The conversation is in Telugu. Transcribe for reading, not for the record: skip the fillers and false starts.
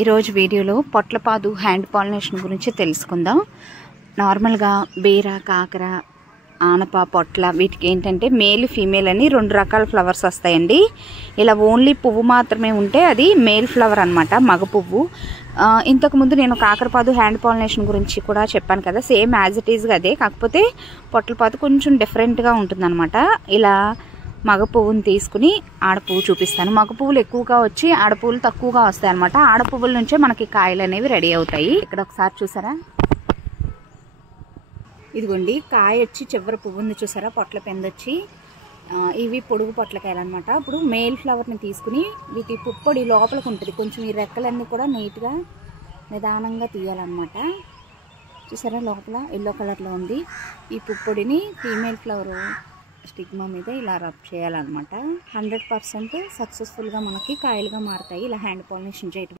ఈరోజు వీడియోలో పొట్లపాదు హ్యాండ్ పాలినేషన్ గురించి తెలుసుకుందాం. నార్మల్గా బీర, కాకర, ఆనప, పొట్ల వీటికి ఏంటంటే మేల్ ఫీమేల్ అని 2 రకాల ఫ్లవర్స్ వస్తాయండి. ఇలా ఓన్లీ పువ్వు మాత్రమే ఉంటే అది మేల్ ఫ్లవర్ అనమాట, మగ పువ్వు. ఇంతకుముందు నేను కాకరపాదు హ్యాండ్ పాలినేషన్ గురించి కూడా చెప్పాను కదా, సేమ్ యాజ్ ఇట్ ఈజ్గా అదే, కాకపోతే పొట్లపాదు కొంచెం డిఫరెంట్గా ఉంటుందన్నమాట. ఇలా మగ పువ్వుని తీసుకుని ఆడపువ్వు చూపిస్తాను. మగ పువ్వులు ఎక్కువగా వచ్చి ఆడపువ్వులు తక్కువగా వస్తాయి అనమాట. ఆడపువ్వుల నుంచే మనకి కాయలు అనేవి రెడీ అవుతాయి. ఇక్కడ ఒకసారి చూసారా, ఇదిగోండి కాయ వచ్చి చివరి పువ్వు ఉంది చూసారా, పొట్ల పెందొచ్చి. ఇవి పొడుగు పొట్లకాయలు అనమాట. ఇప్పుడు మేల్ ఫ్లవర్ని తీసుకుని వీటి పుప్పొడి లోపలికి ఉంటుంది, కొంచెం ఈ రెక్కలన్నీ కూడా నీట్గా నిదానంగా తీయాలన్నమాట. చూసారా లోపల ఎల్లో కలర్లో ఉంది. ఈ పుప్పొడిని ఫీమేల్ ఫ్లవర్ స్టిగ్మా మీద ఇలా రబ్ చేయాలన్నమాట. 100% సక్సెస్ఫుల్గా మనకి కాయలుగా మారుతాయి ఇలా హ్యాండ్ పాలినేషన్ చేయటం.